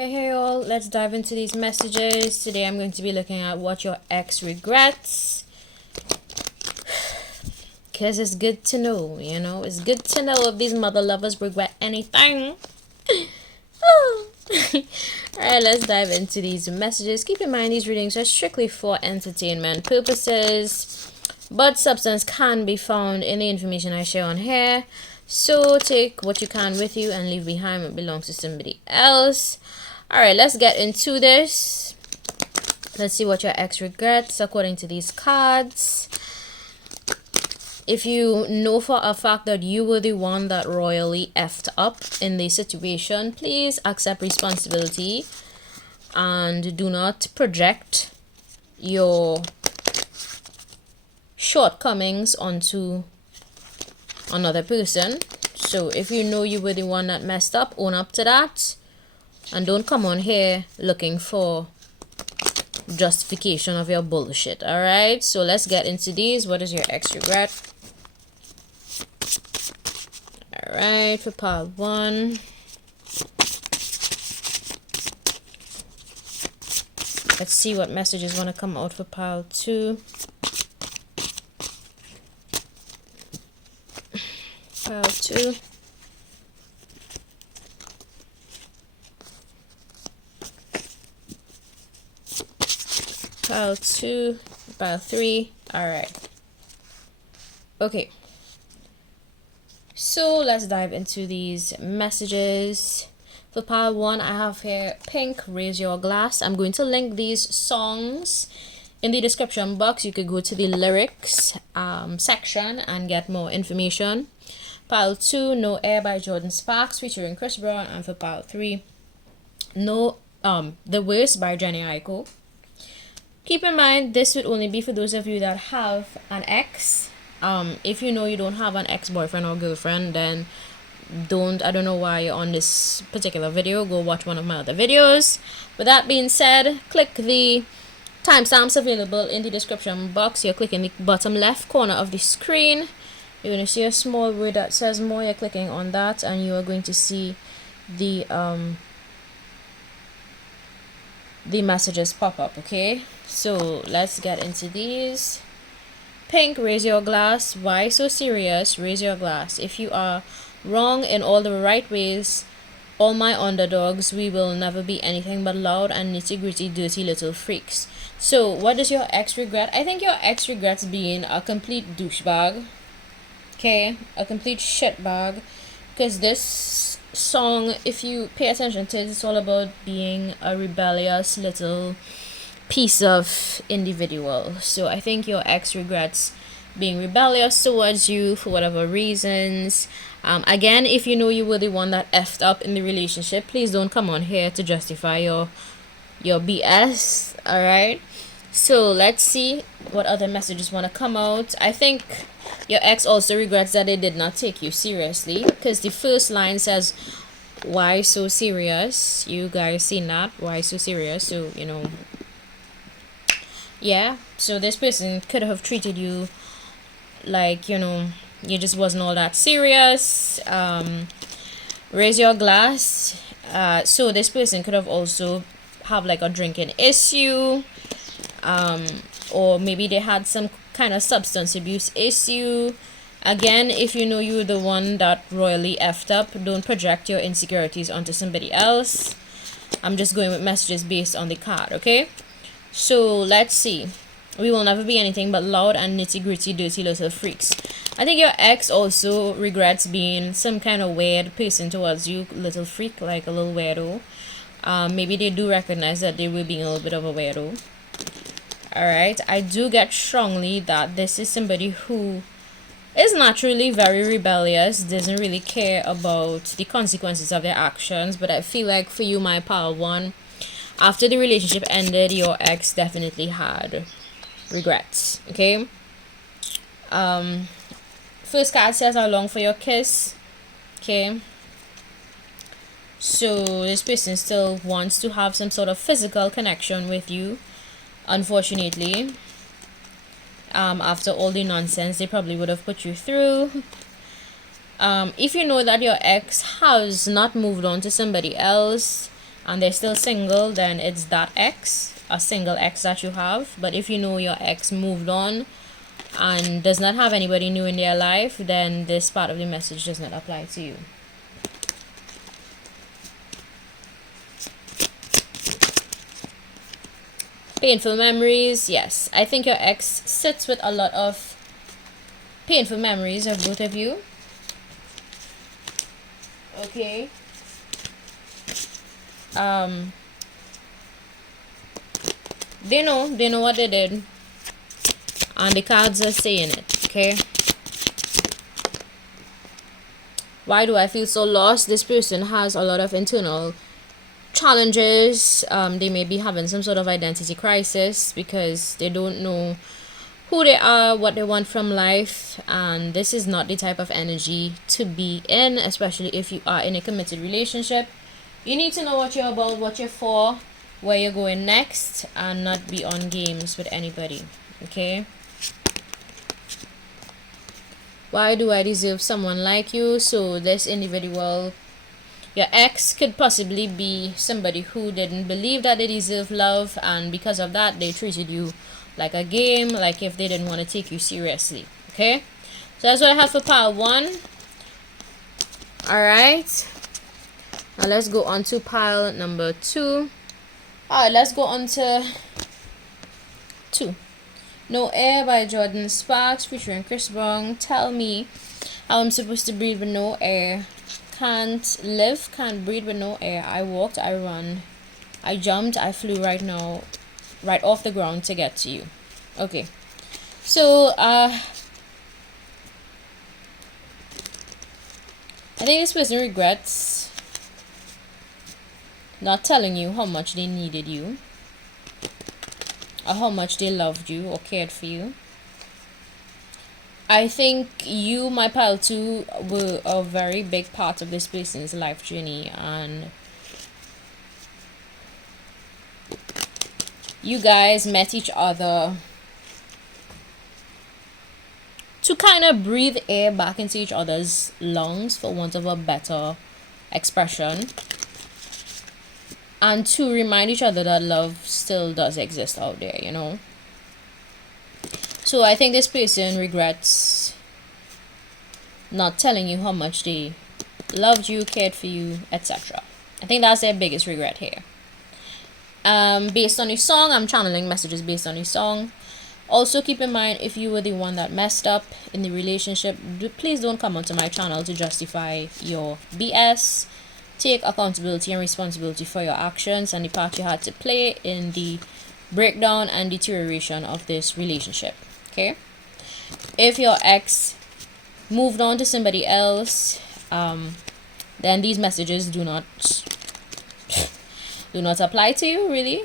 Hey all, let's dive into these messages. Today I'm going to be looking at what your ex regrets. Because it's good to know, it's good to know if these mother lovers regret anything. Alright, let's dive into these messages. Keep in mind these readings are strictly for entertainment purposes, but substance can be found in the information I share on here. So take what you can with you and leave behind what belongs to somebody else. Alright, let's get into this. Let's see what your ex regrets according to these cards. If you know for a fact that you were the one that royally effed up in the situation, please accept responsibility and do not project your shortcomings onto another person. So if you know you were the one that messed up, own up to that. And don't come on here looking for justification of your bullshit. Alright, so let's get into these. What is your ex regret? Alright, for part 1. Let's see what messages want to come out for pile 2. Pile 2. Pile 2, pile 3. Alright. Okay. So let's dive into these messages. For pile 1, I have here Pink, Raise Your Glass. I'm going to link these songs in the description box. You could go to the lyrics section and get more information. Pile 2, No Air by Jordan Sparks featuring Chris Brown. And for pile 3, The Worst by Jenny Aiko. Keep in mind, this would only be for those of you that have an ex. If you know you don't have an ex-boyfriend or girlfriend, then I don't know why you're on this particular video. Go watch one of my other videos. With that being said, click the timestamps available in the description box. You're clicking the bottom left corner of the screen. You're going to see a small word that says more. You're clicking on that and you are going to see the messages pop up. Okay, so let's get into these. Pink, Raise Your Glass. Why so serious? Raise your glass. If you are wrong in all the right ways, all my underdogs, we will never be anything but loud and nitty-gritty dirty little freaks. So what does your ex regret? I think your ex regrets being a complete douchebag. Okay, a complete shitbag. Because this song, if you pay attention to it, it's all about being a rebellious little piece of individual. So I think your ex regrets being rebellious towards you for whatever reasons. Again, if you know you were the one that effed up in the relationship, please don't come on here to justify your BS. Alright, so let's see what other messages want to come out. I think your ex also regrets that they did not take you seriously, because the first line says, why so serious? You guys seen that? Why so serious? So yeah, so this person could have treated you like you just wasn't all that serious. Raise your glass. So this person could have also have like a drinking issue, or maybe they had some kind of substance abuse issue. Again, if you know you're the one that royally effed up, don't project your insecurities onto somebody else. I'm just going with messages based on the card. Okay, so let's see. We will never be anything but loud and nitty-gritty dirty little freaks. I think your ex also regrets being some kind of weird person towards you, little freak, like a little weirdo. Maybe they do recognize that they were being a little bit of a weirdo. Alright, I do get strongly that this is somebody who is naturally very rebellious, doesn't really care about the consequences of their actions. But I feel like for you, my pile 1, after the relationship ended, your ex definitely had regrets. Okay, first card says, I long for your kiss. Okay, so this person still wants to have some sort of physical connection with you. Unfortunately, after all the nonsense they probably would have put you through, if you know that your ex has not moved on to somebody else, and they're still single, then it's that ex, a single ex that you have. But if you know your ex moved on and does not have anybody new in their life, then this part of the message does not apply to you. Painful memories. Yes, I think your ex sits with a lot of painful memories of both of you. Okay. They know what they did, and the cards are saying it. Okay. Why do I feel so lost? This person has a lot of internal challenges. They may be having some sort of identity crisis because they don't know who they are, what they want from life, and this is not the type of energy to be in, especially if you are in a committed relationship. You need to know what you're about, what you're for, where you're going next, and not be on games with anybody. Okay. Why do I deserve someone like you? So this individual, your ex, could possibly be somebody who didn't believe that they deserve love, and because of that they treated you like a game, like if they didn't want to take you seriously. Okay, so that's what I have for pile 1. All right, now let's go on to pile number 2. All right, let's go on to 2. No Air by Jordan Sparks featuring Chris Brown. Tell me how I'm supposed to breathe with no air. Can't live, can't breathe with no air. I walked, I run, I jumped, I flew right off the ground to get to you. Okay, so I think this person regrets not telling you how much they needed you, or how much they loved you or cared for you. I think you, my pile 2, were a very big part of this person's life journey, and you guys met each other to kind of breathe air back into each other's lungs, for want of a better expression, and to remind each other that love still does exist out there, you know. So I think this person regrets not telling you how much they loved you, cared for you, etc. I think that's their biggest regret here. Based on the song, I'm channeling messages based on the song. Also keep in mind, if you were the one that messed up in the relationship, please don't come onto my channel to justify your BS. Take accountability and responsibility for your actions and the part you had to play in the breakdown and deterioration of this relationship. Okay, if your ex moved on to somebody else, then these messages do not apply to you, really,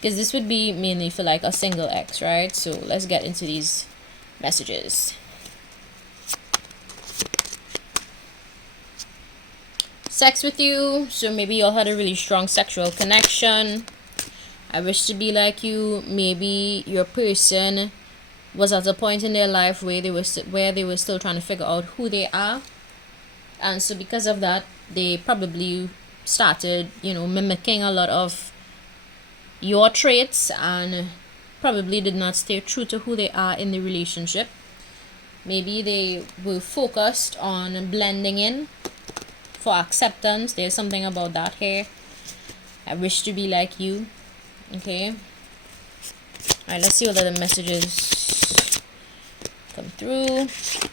because this would be mainly for like a single ex, right? So let's get into these messages. Sex with you, so maybe y'all had a really strong sexual connection. I wish to be like you. Maybe your person was at a point in their life where they were still trying to figure out who they are, and so because of that they probably started, you know, mimicking a lot of your traits and probably did not stay true to who they are in the relationship. Maybe they were focused on blending in for acceptance. There's something about that here. I wish to be like you. Okay, alright, let's see what other messages come through.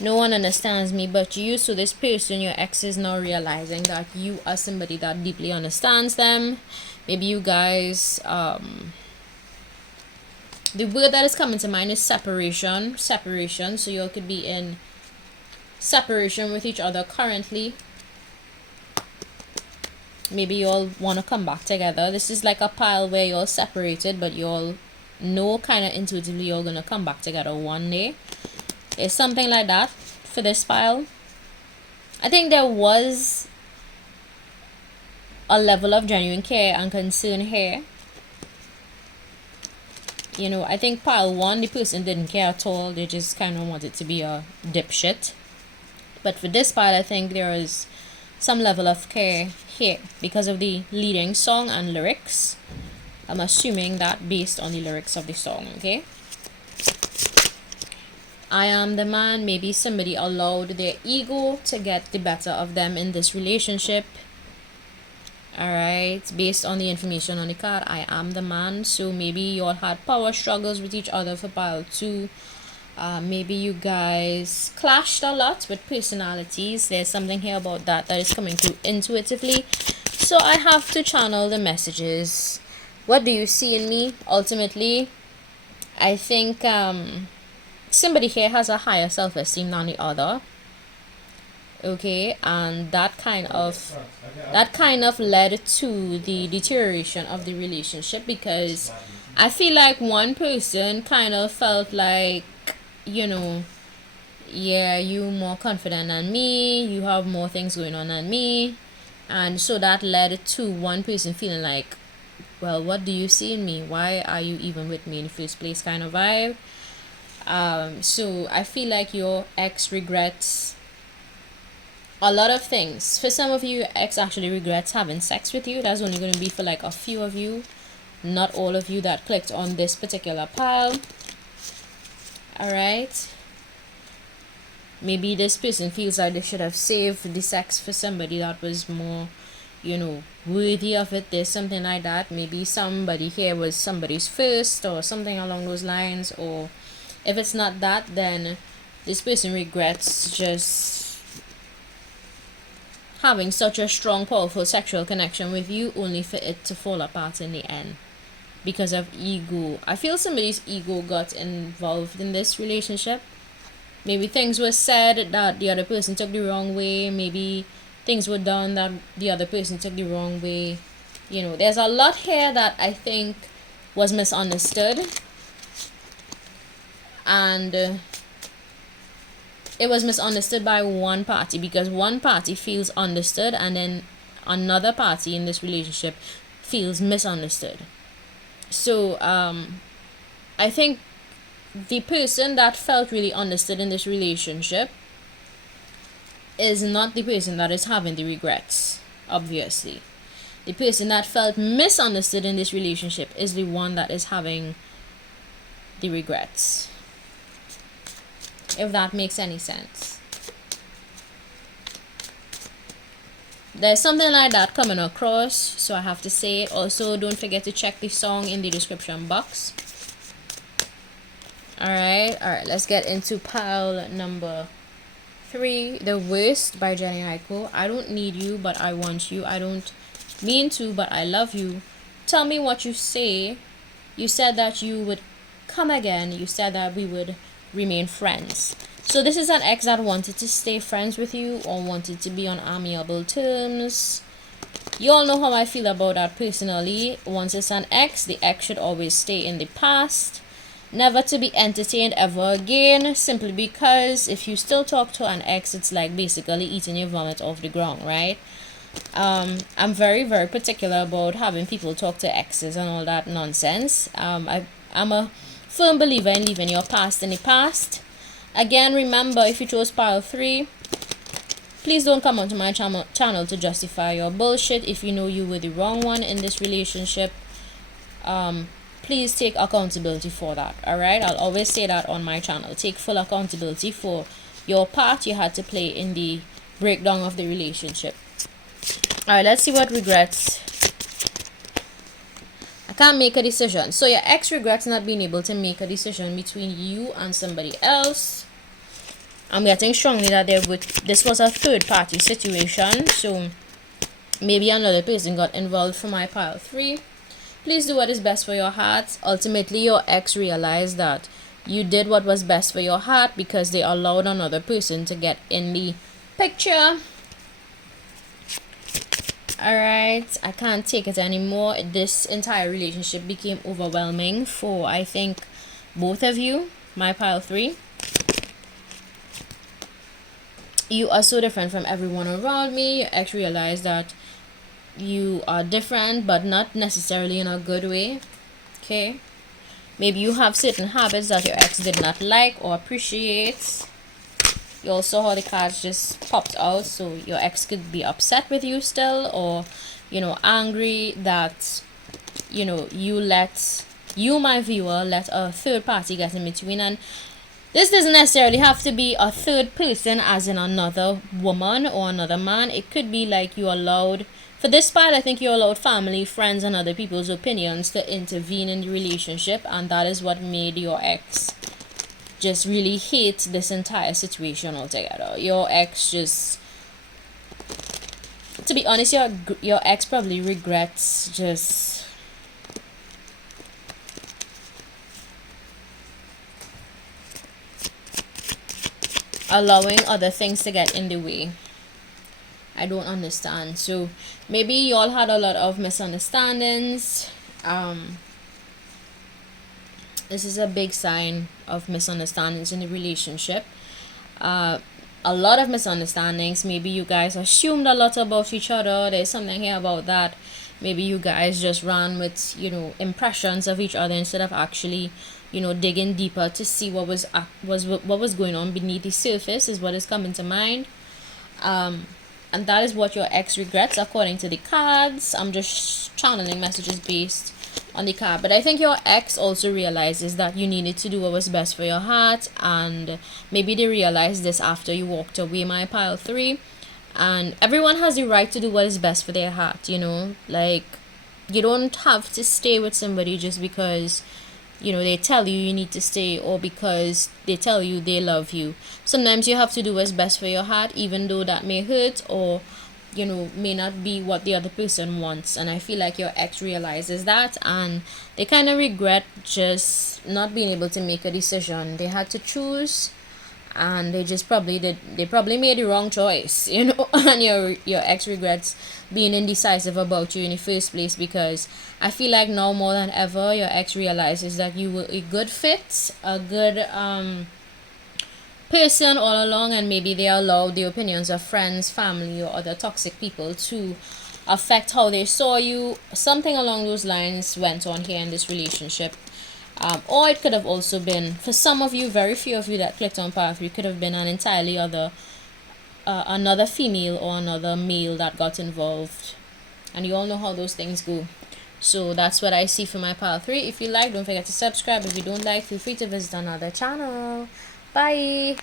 No one understands me but you. So this person, your ex, is now realizing that you are somebody that deeply understands them. Maybe you guys, the word that is coming to mind is separation. So you all could be in separation with each other currently. Maybe you all want to come back together. This is like a pile where you're separated, but you all know kind of intuitively you're gonna come back together one day. It's something like that for this pile. I think there was a level of genuine care and concern here. You know, I think pile 1, the person didn't care at all. They just kind of wanted to be a dipshit. But for this pile, I think there is some level of care here because of the leading song and lyrics. I'm assuming that based on the lyrics of the song, okay? I am the man. Maybe somebody allowed their ego to get the better of them in this relationship. Alright, based on the information on the card, I am the man. So maybe you all had power struggles with each other for pile 2. Maybe you guys clashed a lot with personalities. There's something here about that is coming through intuitively. So I have to channel the messages. What do you see in me? Ultimately, I think somebody here has a higher self-esteem than the other. Okay, and that kind of led to the deterioration of the relationship, because I feel like one person kind of felt like, you know, yeah, you more confident than me, you have more things going on than me, and so that led to one person feeling like, well, what do you see in me? Why are you even with me in the first place, kind of vibe. So I feel like your ex regrets a lot of things. For some of you, your ex actually regrets having sex with you. That's only going to be for like a few of you, not all of you that clicked on this particular pile. Alright, maybe this person feels like they should have saved the sex for somebody that was more, you know, worthy of it. There's something like that. Maybe somebody here was somebody's first or something along those lines. Or if it's not that, then this person regrets just having such a strong, powerful sexual connection with you, only for it to fall apart in the end because of ego. I feel somebody's ego got involved in this relationship. Maybe things were said that the other person took the wrong way. Maybe things were done that the other person took the wrong way. You know, there's a lot here that I think was misunderstood. And it was misunderstood by one party, because one party feels understood and then another party in this relationship feels misunderstood. So I think the person that felt really understood in this relationship is not the person that is having the regrets, obviously. The person that felt misunderstood in this relationship is the one that is having the regrets, if that makes any sense. There's something like that coming across, so I have to say it. Also, don't forget to check the song in the description box. Alright, let's get into pile number 3, The Worst by Jenny Aiko. I don't need you, but I want you. I don't mean to, but I love you. Tell me what you say. You said that you would come again. You said that we would remain friends. So this is an ex that wanted to stay friends with you or wanted to be on amiable terms. You all know how I feel about that personally. Once it's an ex, the ex should always stay in the past, never to be entertained ever again, simply because if you still talk to an ex, it's like basically eating your vomit off the ground, right? I'm very, very particular about having people talk to exes and all that nonsense. I'm a firm believer in leaving your past in the past. Again, remember, if you chose pile 3, please don't come onto my channel to justify your bullshit. If you know you were the wrong one in this relationship, please take accountability for that. Alright, I'll always say that on my channel. Take full accountability for your part you had to play in the breakdown of the relationship. Alright, let's see what regrets. I can't make a decision. So your ex regrets not being able to make a decision between you and somebody else. I'm getting strongly that this was a third party situation. So maybe another person got involved for my pile 3. Please do what is best for your heart. Ultimately, your ex realized that you did what was best for your heart because they allowed another person to get in the picture. Alright, I can't take it anymore. This entire relationship became overwhelming for, I think, both of you. My pile 3. You are so different from everyone around me. Your ex realized that you are different, but not necessarily in a good way. Okay, maybe you have certain habits that your ex did not like or appreciate. You all saw how the cards just popped out, so your ex could be upset with you still, or angry that you, my viewer, let a third party get in between. And this doesn't necessarily have to be a third person, as in another woman or another man. It could be like you allowed, for this part, I think you allowed family, friends, and other people's opinions to intervene in the relationship, and that is what made your ex just really hate this entire situation altogether. Your ex just, to be honest, your ex probably regrets just allowing other things to get in the way. I don't understand. So maybe y'all had a lot of misunderstandings. This is a big sign of misunderstandings in the relationship. A lot of misunderstandings. Maybe you guys assumed a lot about each other. There's something here about that. Maybe you guys just ran with impressions of each other instead of actually digging deeper to see what was going on beneath the surface, is what is coming to mind. And that is what your ex regrets according to the cards. I'm just channeling messages based on the card, but I think your ex also realizes that you needed to do what was best for your heart, and maybe they realized this after you walked away, my pile 3. And everyone has the right to do what is best for their heart, like you don't have to stay with somebody just because they tell you need to stay, or because they tell you they love you. Sometimes you have to do what's best for your heart, even though that may hurt, or may not be what the other person wants. And I feel like your ex realizes that, and they kind of regret just not being able to make a decision. They had to choose, and they probably made the wrong choice, and your ex regrets being indecisive about you in the first place, because I feel like now more than ever your ex realizes that you were a good fit, a good person all along, and maybe they allowed the opinions of friends, family, or other toxic people to affect how they saw you. Something along those lines went on here in this relationship. Or it could have also been, for some of you, very few of you that clicked on part 3, could have been an entirely other another female or another male that got involved, and you all know how those things go. So that's what I see for my pile 3. If you like, don't forget to subscribe. If you don't like, feel free to visit another channel. Bye.